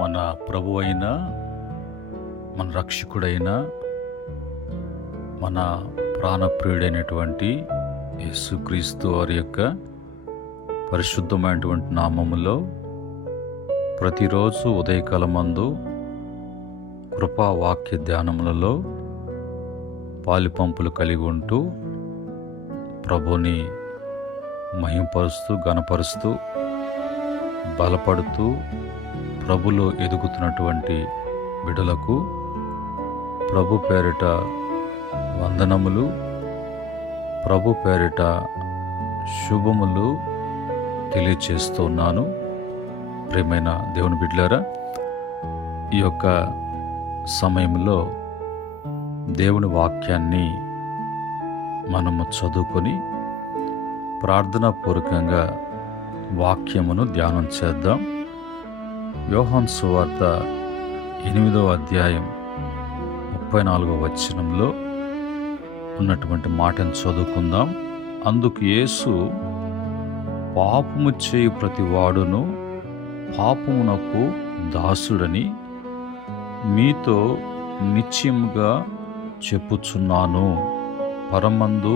మన ప్రభు అయిన మన రక్షకుడైన మన ప్రాణప్రియుడైనటువంటి యేసుక్రీస్తు వారి యొక్క పరిశుద్ధమైనటువంటి నామములో ప్రతిరోజు ఉదయకాలమందు కృపా వాక్య ధ్యానములలో పాలిపంపులు కలిగి ఉంటూ ప్రభుని మహింపరుస్తూ గణపరుస్తూ బలపడుతూ ప్రభులో ఎదుగుతున్నటువంటి బిడ్డలకు ప్రభు పేరిట వందనములు, ప్రభు పేరిట శుభములు తెలియచేస్తున్నాను. ప్రియమైన దేవుని బిడ్డలారా, ఈ యొక్క సమయంలో దేవుని వాక్యాన్ని మనము చదువుకొని ప్రార్థనాపూర్వకంగా వాక్యమును ధ్యానం చేద్దాం. యోహాను సువార్త 8వ అధ్యాయం 34వ వచనంలో ఉన్నటువంటి మాటను చదువుకుందాం. అందుకు యేసు, పాపము చేయు ప్రతి వాడును పాపమునకు దాసుడని మీతో నిశ్చయముగా చెప్పుచున్నాను. పరమందు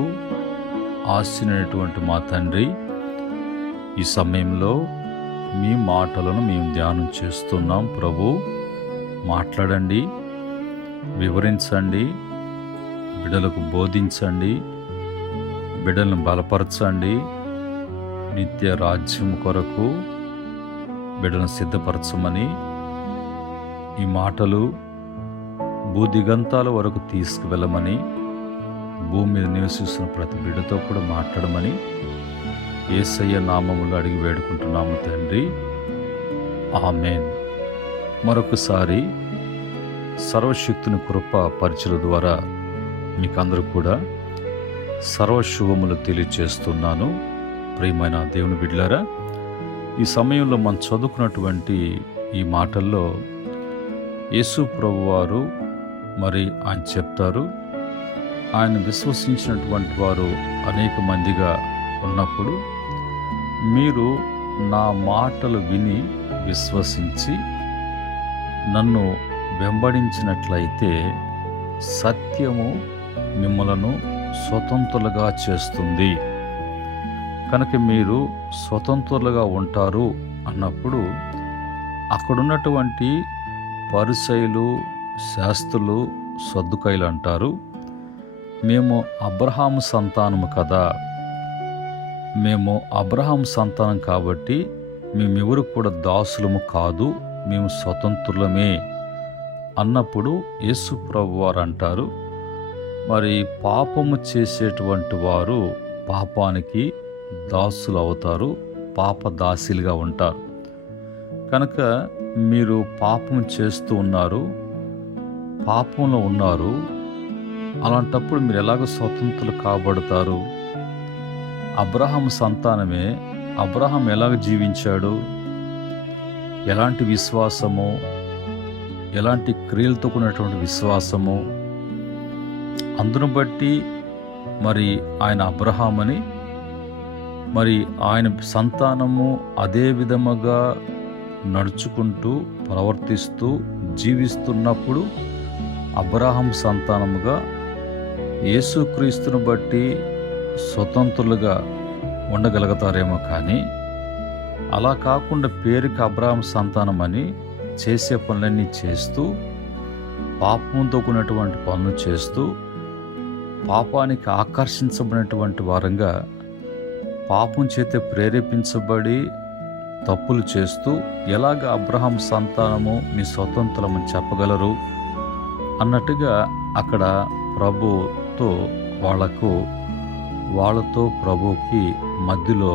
ఆశీనుడైనటువంటి మా తండ్రి, ఈ సమయంలో మీ మాటలను మేము ధ్యానం చేస్తున్నాం. ప్రభు మాట్లాడండి, వివరించండి, బిడ్డలకు బోధించండి, బిడ్డలను బలపరచండి. నిత్య రాజ్యం కొరకు బిడ్డలను సిద్ధపరచమని, ఈ మాటలు భూదిగంతాల వరకు తీసుకువెళ్ళమని, భూమి మీద నివసిస్తున్న ప్రతి బిడ్డతో కూడా మాట్లాడమని యేసయ్య నామములో అడిగి వేడుకుంటున్నాము తండ్రి, ఆమేన్. మరొకసారి సర్వశక్తుని కృప పరిచయ ద్వారా మీకందరూ కూడా సర్వశుభములు తెలియచేస్తున్నాను. ప్రియమైన దేవుని బిడ్డలారా, ఈ సమయంలో మనం చదువుకున్నటువంటి ఈ మాటల్లో యేసు ప్రభువారు మరి ఆయన చెప్తారు, ఆయన విశ్వసించినటువంటి వారు అనేక మందిగా ఉన్నప్పుడు మీరు నా మాటలు విని విశ్వసించి నన్ను వెంబడించినట్లయితే సత్యము మిమ్మలను స్వతంత్రులుగా చేస్తుంది. కనుక మీరు స్వతంత్రులుగా ఉంటారు అన్నప్పుడు అక్కడున్నటువంటి పరిసయ్యులు, శాస్త్రులు, సద్దుకాయులు అంటారు, మేము అబ్రహాము సంతానము కదా, మేము అబ్రహాం సంతానం కాబట్టి మేమెవరు కూడా దాసులము కాదు, మేము స్వతంత్రులమే అన్నప్పుడు యేసు ప్రభు వారు అంటారు, మరి పాపము చేసేటువంటి వారు పాపానికి దాసులు అవుతారు, పాపదాసులుగా ఉంటారు. కనుక మీరు పాపం చేస్తూ ఉన్నారు, పాపంలో ఉన్నారు, అలాంటప్పుడు మీరు ఎలాగ స్వతంత్రులు కాబడతారు? అబ్రహాం సంతానమే. అబ్రహాం ఎలాగ జీవించాడు? ఎలాంటి విశ్వాసము, ఎలాంటి క్రియలతో కూడినటువంటి విశ్వాసము, అందును బట్టి మరి ఆయన అబ్రహామని, మరి ఆయన సంతానము అదే విధముగా నడుచుకుంటూ ప్రవర్తిస్తూ జీవిస్తున్నప్పుడు అబ్రహాం సంతానముగా యేసుక్రీస్తును బట్టి స్వతంత్రులుగా ఉండగలుగుతారేమో, కానీ అలా కాకుండా పేరుకి అబ్రహాం సంతానం అని చేసే పనులన్నీ చేస్తూ, పాపంతో కూడినటువంటి పనులు చేస్తూ, పాపానికి ఆకర్షించబడినటువంటి వారంగా పాపం చేత ప్రేరేపించబడి తప్పులు చేస్తూ ఎలాగ అబ్రహాం సంతానము మీ స్వతంత్రమని చెప్పగలరు అన్నట్టుగా అక్కడ ప్రభుతో వాళ్ళతో ప్రభుకి మధ్యలో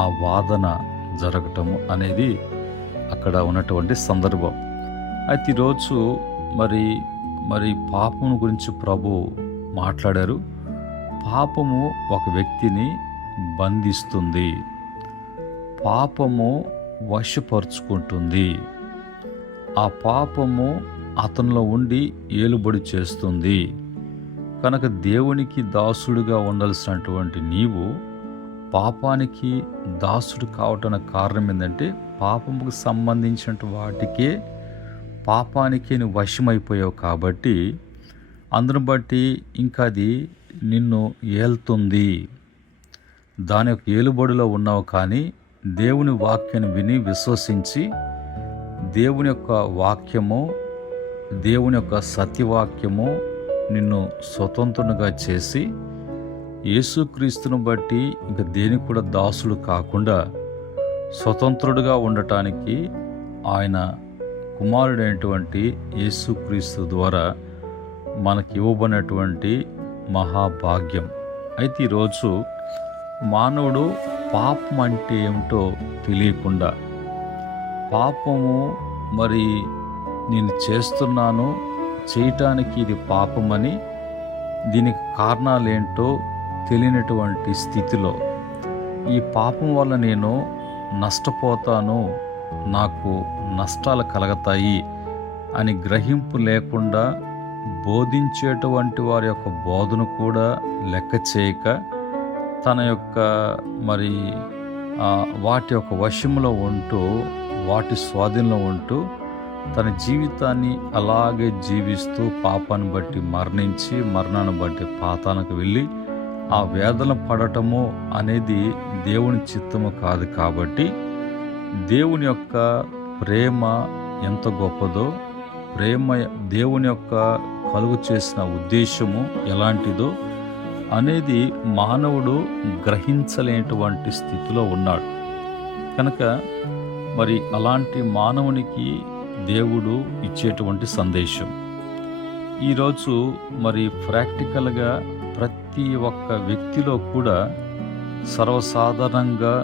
ఆ వాదన జరగటము అనేది అక్కడ ఉన్నటువంటి సందర్భం. అయితే ఈరోజు మరి పాపం గురించి ప్రభు మాట్లాడారు. పాపము ఒక వ్యక్తిని బంధిస్తుంది, పాపము వశపరుచుకుంటుంది, ఆ పాపము అతనిలో ఉండి ఏలుబడి చేస్తుంది. కనుక దేవునికి దాసుడిగా ఉండాల్సినటువంటి నీవు పాపానికి దాసుడు కావటానికి కారణం ఏంటంటే పాపముకు సంబంధించిన వాటికే, పాపానికి నువ్వు వశమైపోయావు కాబట్టి అందును బట్టి ఇంకా అది నిన్ను ఏలుతుంది. దాని యొక్క ఏలుబడిలో ఉన్నావు. కానీ దేవుని వాక్యాన్ని విని విశ్వసించి దేవుని యొక్క వాక్యము, దేవుని యొక్క సత్యవాక్యము నిన్ను స్వతంత్రునిగా చేసి యేసుక్రీస్తును బట్టి ఇంకా దేనికి కూడా దాసుడు కాకుండా స్వతంత్రుడుగా ఉండటానికి ఆయన కుమారుడైనటువంటి యేసుక్రీస్తు ద్వారా మనకి ఇవ్వబడినటువంటి మహాభాగ్యం. అయితే ఈరోజు మానవుడు పాపం అంటే ఏమిటో తెలియకుండా, పాపము మరి నేను చేస్తున్నాను, చేయటానికి ఇది పాపమని దీనికి కారణాలేంటో తెలియనటువంటి స్థితిలో, ఈ పాపం వల్ల నేను నష్టపోతాను, నాకు నష్టాలు కలుగుతాయి అని గ్రహింపు లేకుండా బోధించేటువంటి వారి యొక్క బోధను కూడా లెక్క చేయక తన యొక్క మరి వాటి యొక్క వశంలో ఉంటూ, వాటి స్వాధీనంలో ఉంటూ తన జీవితాన్ని అలాగే జీవిస్తూ పాపాన్ని బట్టి మరణించి, మరణాన్ని బట్టి పాతాలకు వెళ్ళి ఆ వేదన పడటము అనేది దేవుని చిత్తము కాదు. కాబట్టి దేవుని యొక్క ప్రేమ ఎంత గొప్పదో, దేవుని యొక్క కలుగు చేసిన ఉద్దేశము ఎలాంటిదో అనేది మానవుడు గ్రహించలేనటువంటి స్థితిలో ఉన్నాడు. కనుక మరి అలాంటి మానవునికి దేవుడు ఇచ్చేటువంటి సందేశం ఈరోజు మరి ప్రాక్టికల్గా ప్రతి ఒక్క వ్యక్తిలో కూడా సర్వసాధారణంగా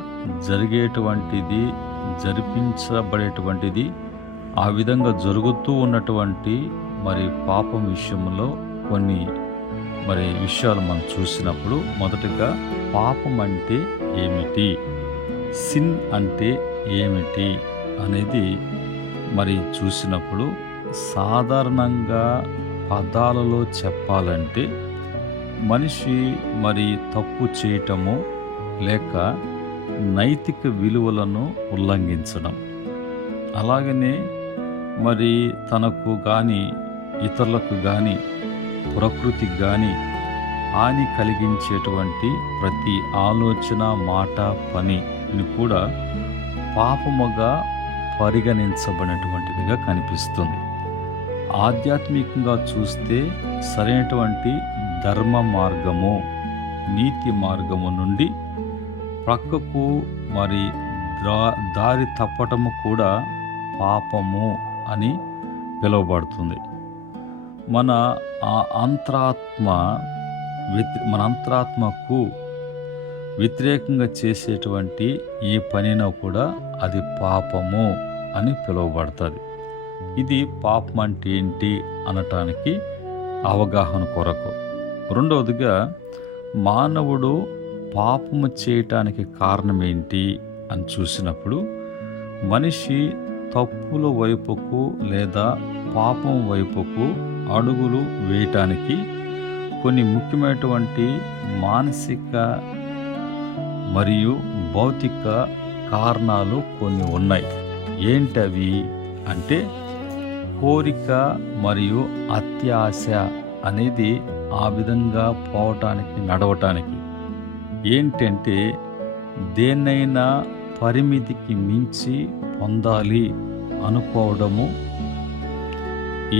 జరిగేటువంటిది, జరిపించబడేటువంటిది, ఆ విధంగా జరుగుతూ ఉన్నటువంటి మరి పాపం విషయంలో కొన్ని మరి విషయాలు మనం చూసినప్పుడు, మొదటగా పాపం అంటే ఏమిటి, సిన్ అంటే ఏమిటి అనేది మరి చూసినప్పుడు, సాధారణంగా పదాలలో చెప్పాలంటే మనిషి మరి తప్పు చేయటము లేక నైతిక విలువలను ఉల్లంఘించడం, అలాగనే మరి తనకు కానీ ఇతరులకు కానీ ప్రకృతికి కానీ హాని కలిగించేటువంటి ప్రతి ఆలోచన, మాట, పనిని కూడా పాపముగా పరిగణించబడినటువంటిదిగా కనిపిస్తుంది. ఆధ్యాత్మికంగా చూస్తే సరైనటువంటి ధర్మ మార్గము, నీతి మార్గము నుండి ప్రక్కకు మరి దారి తప్పటము కూడా పాపము అని పిలువబడుతుంది. మన అంతరాత్మకు వ్యతిరేకంగా చేసేటువంటి ఏ పనినా కూడా అది పాపము అని పిలువబడుతుంది. ఇది పాపం అంటే ఏంటి అనటానికి అవగాహన కొరకు. రెండవదిగా, మానవుడు పాపము చేయటానికి కారణం ఏంటి అని చూసినప్పుడు, మనిషి తప్పుల వైపుకు లేదా పాపం వైపుకు అడుగులు వేయటానికి కొన్ని ముఖ్యమైనటువంటి మానసిక మరియు భౌతిక కారణాలు కొన్ని ఉన్నాయి. ఏంటవి అంటే, కోరిక మరియు అత్యాశ అనేది ఆ విధంగా పోవటానికి, నడవటానికి. ఏంటంటే, దేన్నైనా పరిమితికి మించి పొందాలి అనుకోవడము.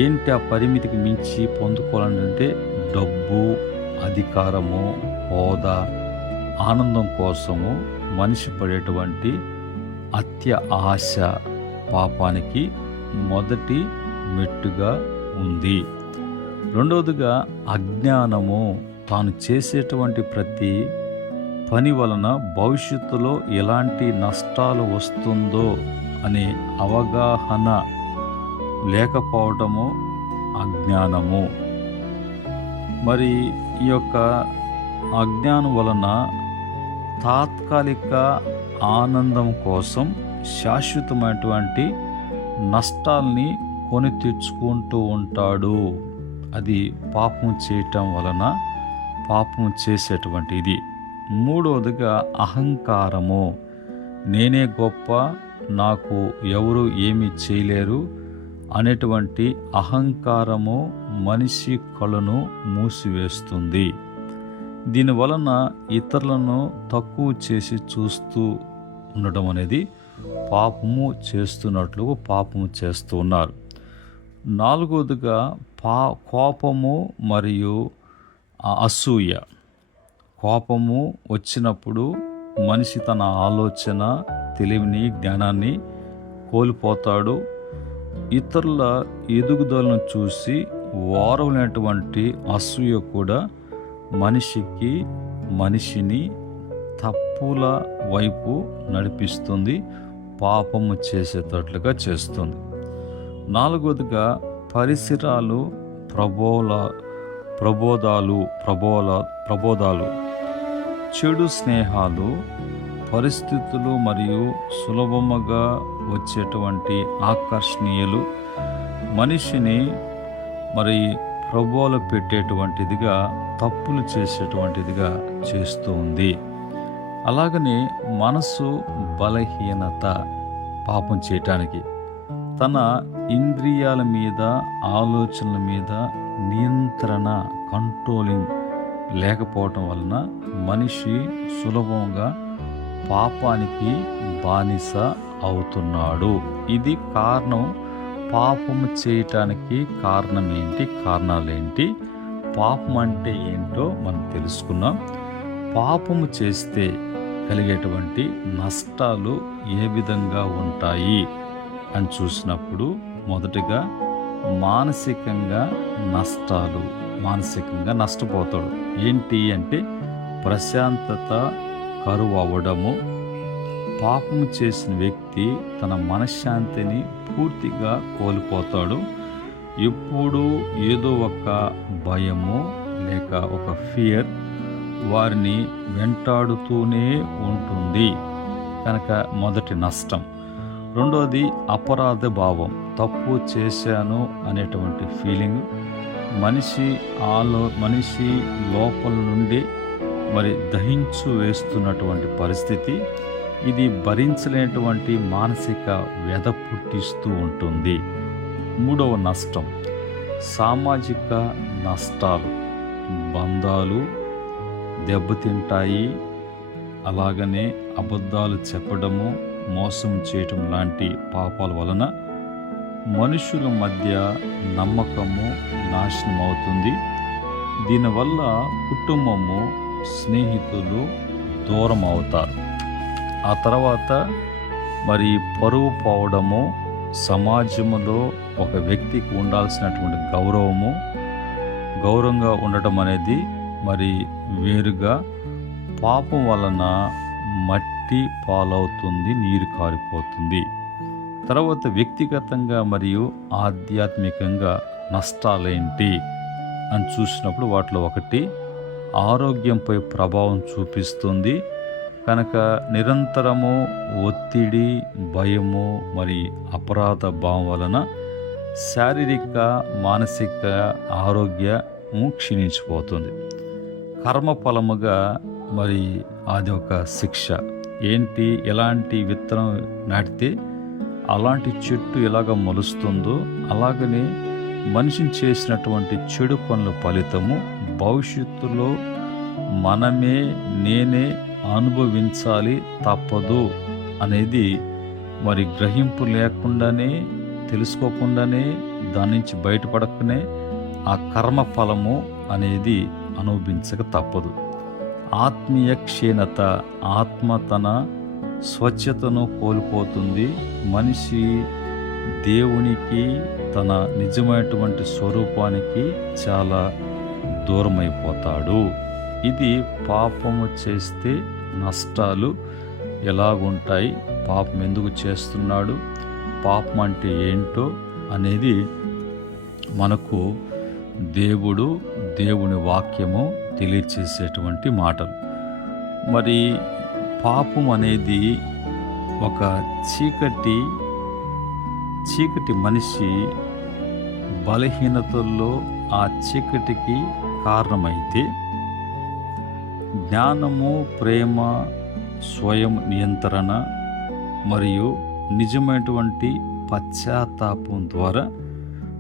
ఏంటి ఆ పరిమితికి మించి పొందుకోవాలంటే, డబ్బు, అధికారము, హోదా, ఆనందం కోసము మనిషి పడేటువంటి అత్య ఆశ పాపానికి మొదటి మెట్టుగా ఉంది. రెండవదిగా, అజ్ఞానము. తాను చేసేటువంటి ప్రతి పని వలన భవిష్యత్తులో ఎలాంటి నష్టాలు వస్తుందో అనే అవగాహన లేకపోవటము అజ్ఞానము. మరి ఈ యొక్క అజ్ఞానం వలన తాత్కాలిక ఆనందం కోసం శాశ్వతమైనటువంటి నష్టాల్ని కొని తెచ్చుకుంటూ ఉంటాడు. అది పాపం చేయటం వలన పాపం చేసేటువంటి ఇది. మూడవదిగా, అహంకారము. నేనే గొప్ప, నాకు ఎవరు ఏమీ చేయలేరు అనేటువంటి అహంకారము మనిషి కళ్ళను మూసివేస్తుంది. దీనివలన ఇతరులను తక్కువ చేసి చూస్తూ ఉండడం అనేది పాపము చేస్తూ ఉన్నారు. నాలుగవదిగా కోపము మరియు అసూయ. కోపము వచ్చినప్పుడు మనిషి తన ఆలోచన, తెలివిని, జ్ఞానాన్ని కోల్పోతాడు. ఇతరుల ఎదుగుదలను చూసి ఓర్వలేనటువంటి అసూయ కూడా మనిషిని తప్పుల వైపు నడిపిస్తుంది, పాపము చేసేటట్లుగా చేస్తుంది. నాలుగవదిగా పరిసరాలు, ప్రబోధాలు, చెడు స్నేహాలు, పరిస్థితులు మరియు సులభముగా వచ్చేటువంటి ఆకర్షణీయులు మనిషిని ప్రబోధ పెట్టేటువంటిదిగా, తప్పులు చేసేటువంటిదిగా చేస్తూ ఉంది. అలాగనే మనసు బలహీనత పాపం చేయటానికి, తన ఇంద్రియాల మీద, ఆలోచనల మీద నియంత్రణ, కంట్రోలింగ్ లేకపోవటం వలన మనిషి సులభంగా పాపానికి బానిస అవుతున్నాడు. ఇది కారణం. పాపము చేయటానికి కారణాలేంటి, పాపం అంటే ఏంటో మనం తెలుసుకున్నాం. పాపము చేస్తే కలిగేటువంటి నష్టాలు ఏ విధంగా ఉంటాయి అని చూసినప్పుడు, మొదటిగా మానసికంగా నష్టపోతాడు. ఏంటి అంటే ప్రశాంతత కరువు అవ్వడము. పాపము చేసిన వ్యక్తి తన మనశ్శాంతిని పూర్తిగా కోల్పోతాడు. ఎప్పుడు ఏదో ఒక భయము లేక ఒక ఫియర్ వారిని వెంటాడుతూనే ఉంటుంది. కనుక మొదటి నష్టం. రెండోది అపరాధ భావం. తప్పు చేశాను అనేటువంటి ఫీలింగ్ మనిషి లోపల నుండి దహించు వేస్తున్నటువంటి పరిస్థితి. ఇది భరించలేనటువంటి మానసిక వ్యధ పుట్టిస్తూ ఉంటుంది. మూడవ నష్టం సామాజిక నష్టాలు. బంధాలు దెబ్బతింటాయి. అలాగనే అబద్ధాలు చెప్పడము, మోసం చేయటం లాంటి పాపాల వలన మనుషుల మధ్య నమ్మకము నాశనం అవుతుంది. దీనివల్ల కుటుంబము, స్నేహితులు దూరం అవుతారు. ఆ తర్వాత పరువు పోవడము, సమాజంలో ఒక వ్యక్తికి ఉండాల్సినటువంటి గౌరవంగా ఉండటం అనేది వేరుగా పాపం వలన మట్టి పాలవుతుంది, నీరు కారిపోతుంది. తర్వాత వ్యక్తిగతంగా మరియు ఆధ్యాత్మికంగా నష్టాలేంటి అని చూసినప్పుడు వాటిలో ఒకటి ఆరోగ్యంపై ప్రభావం చూపిస్తుంది. కనుక నిరంతరము ఒత్తిడి, భయము అపరాధ భావం వలన శారీరక, మానసిక ఆరోగ్యము క్షీణించిపోతుంది. కర్మఫలముగా అది ఒక శిక్ష. ఏంటి? ఎలాంటి విత్తనం నాటితే అలాంటి చెట్టు ఎలాగ మొలుస్తుందో అలాగనే మనిషిని చేసినటువంటి చెడు పనుల ఫలితము భవిష్యత్తులో నేనే అనుభవించాలి, తప్పదు అనేది గ్రహింపు లేకుండానే, తెలుసుకోకుండానే, దాని నుంచి బయటపడకనే ఆ కర్మ ఫలము అనేది అనుభవించక తప్పదు. ఆత్మీయ క్షీణత. ఆత్మ తన స్వచ్ఛతను కోల్పోతుంది. మనిషి దేవునికి, తన నిజమైనటువంటి స్వరూపానికి చాలా దూరమైపోతాడు. ఇది పాపము చేస్తే నష్టాలు ఎలాగుంటాయి, పాపం ఎందుకు చేస్తున్నాడు, పాపం అంటే ఏంటో అనేది మనకు దేవుని వాక్యము తెలియచేసేటువంటి మాటలు. పాపం అనేది ఒక చీకటి మనిషి బలహీనతల్లో ఆ చీకటికి కారణమైతే, జ్ఞానము, ప్రేమ, స్వయం నియంత్రణ మరియు నిజమైనటువంటి పశ్చాత్తాపం ద్వారా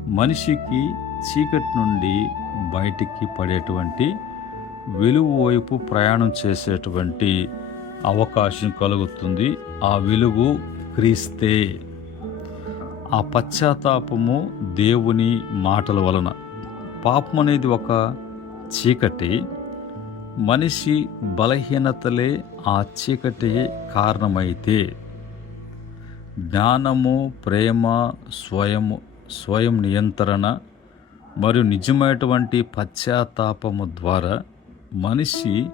మనిషికి చీకటి నుండి బయటికి పడేటువంటి వెలుగు వైపు ప్రయాణం చేసేటువంటి అవకాశం కలుగుతుంది. ఆ వెలుగు క్రీస్తే. ఆ పశ్చాత్తాపము దేవుని మాటల వలన. పాపం అనేది ఒక చీకటి. మనిషి బలహీనతలే ఆ చీకటి కారణమైతే జ్ఞానము, ప్రేమ, స్వయం నియంత్రణ మరియు నిజమైనటువంటి పశ్చాత్తాపము ద్వారా మనిషి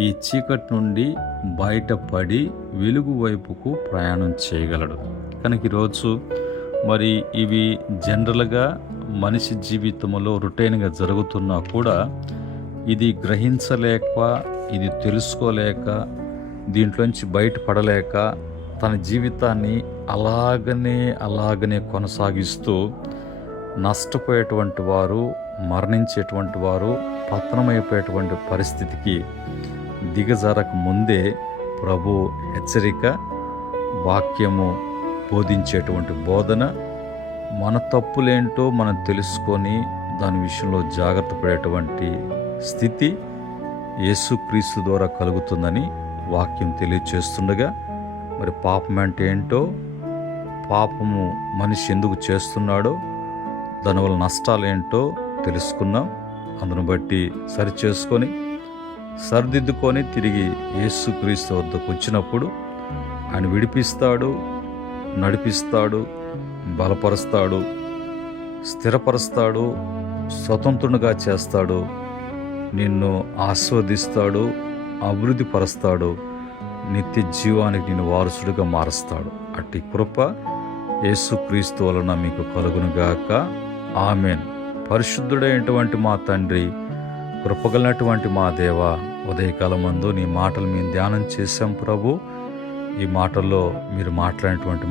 ఈ చీకటి నుండి బయటపడి వెలుగు వైపుకు ప్రయాణం చేయగలడు. కనుక ఈరోజు మరి ఇవి జనరల్గా మనిషి జీవితంలో రొటీన్గా జరుగుతున్నా కూడా ఇది గ్రహించలేక, ఇది తెలుసుకోలేక, దీంట్లోంచి బయటపడలేక తన జీవితాన్ని అలాగనే కొనసాగిస్తూ నష్టపోయేటువంటి వారు, మరణించేటువంటి వారు, పతనమైపోయేటువంటి పరిస్థితికి దిగజారక ముందే ప్రభు హెచ్చరిక, వాక్యము బోధించేటువంటి బోధన, మన తప్పులేంటో మనం తెలుసుకొని దాని విషయంలో జాగ్రత్త పడేటువంటి స్థితి యేసుక్రీస్తు ద్వారా కలుగుతుందని వాక్యం తెలియచేస్తుండగా, మరి పాపం అంటే ఏంటో, పాపము మనిషి ఎందుకు చేస్తున్నాడో, దానివల్ల నష్టాలు ఏంటో తెలుసుకున్నాం. అందును బట్టి సరిచేసుకొని సరిదిద్దుకొని తిరిగి యేసుక్రీస్తు వద్దకు వచ్చినప్పుడు ఆయన విడిపిస్తాడు, నడిపిస్తాడు, బలపరుస్తాడు, స్థిరపరుస్తాడు, స్వతంత్రునిగా చేస్తాడు, నిన్ను ఆస్వాదిస్తాడు, అభివృద్ధి పరుస్తాడు, నిత్య జీవానికి నిన్ను వారసుడిగా మారుస్తాడు. అట్టి కృప యేసుక్రీస్తు వలన మీకు కలుగునుగాక. ఆమెన్. పరిశుద్ధుడైనటువంటి మా తండ్రి, కృపగలనటువంటి మా దేవ, ఉదయకాలమందు నీ మాటలు మేము ధ్యానం చేశాం ప్రభు. ఈ మాటల్లో మీరు మాట్లాడినటువంటి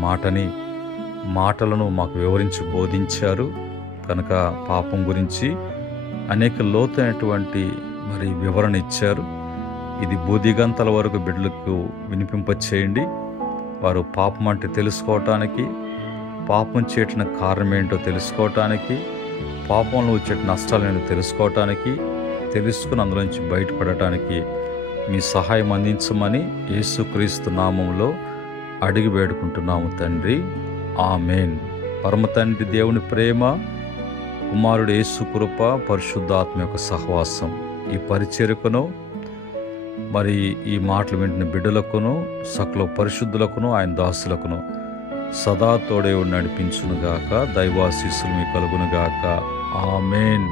మాటలను మాకు వివరించి బోధించారు కనుక పాపం గురించి అనేక లోతైనటువంటి మరి వివరణ ఇచ్చారు. ఇది బూదిగంతల వరకు బిడ్డలకు వినిపింపచేయండి. వారు పాపం అంటే తెలుసుకోవటానికి, పాపం చేయటం కారణం ఏంటో తెలుసుకోవటానికి, పాపంలో వచ్చే నష్టాలను తెలుసుకోవటానికి, తెలుసుకుని అందులోంచి బయటపడటానికి మీ సహాయం అందించమని యేసుక్రీస్తు నామంలో అడిగి వేడుకుంటున్నాము తండ్రి. ఆమెన్. పరమ తండ్రి దేవుని ప్రేమ, కుమారుడు యేసు కృప, పరిశుద్ధాత్మ యొక్క సహవాసం ఈ పరిచర్యకును మరి ఈ మాటలు వింటున్న బిడ్డలకును సకల పరిశుద్ధులకును ఆయన దాసులకును సదా తోడే నడిపించునుగాక. దైవాశీస్సులు మీ కలుగునుగాక. ఆమెన్.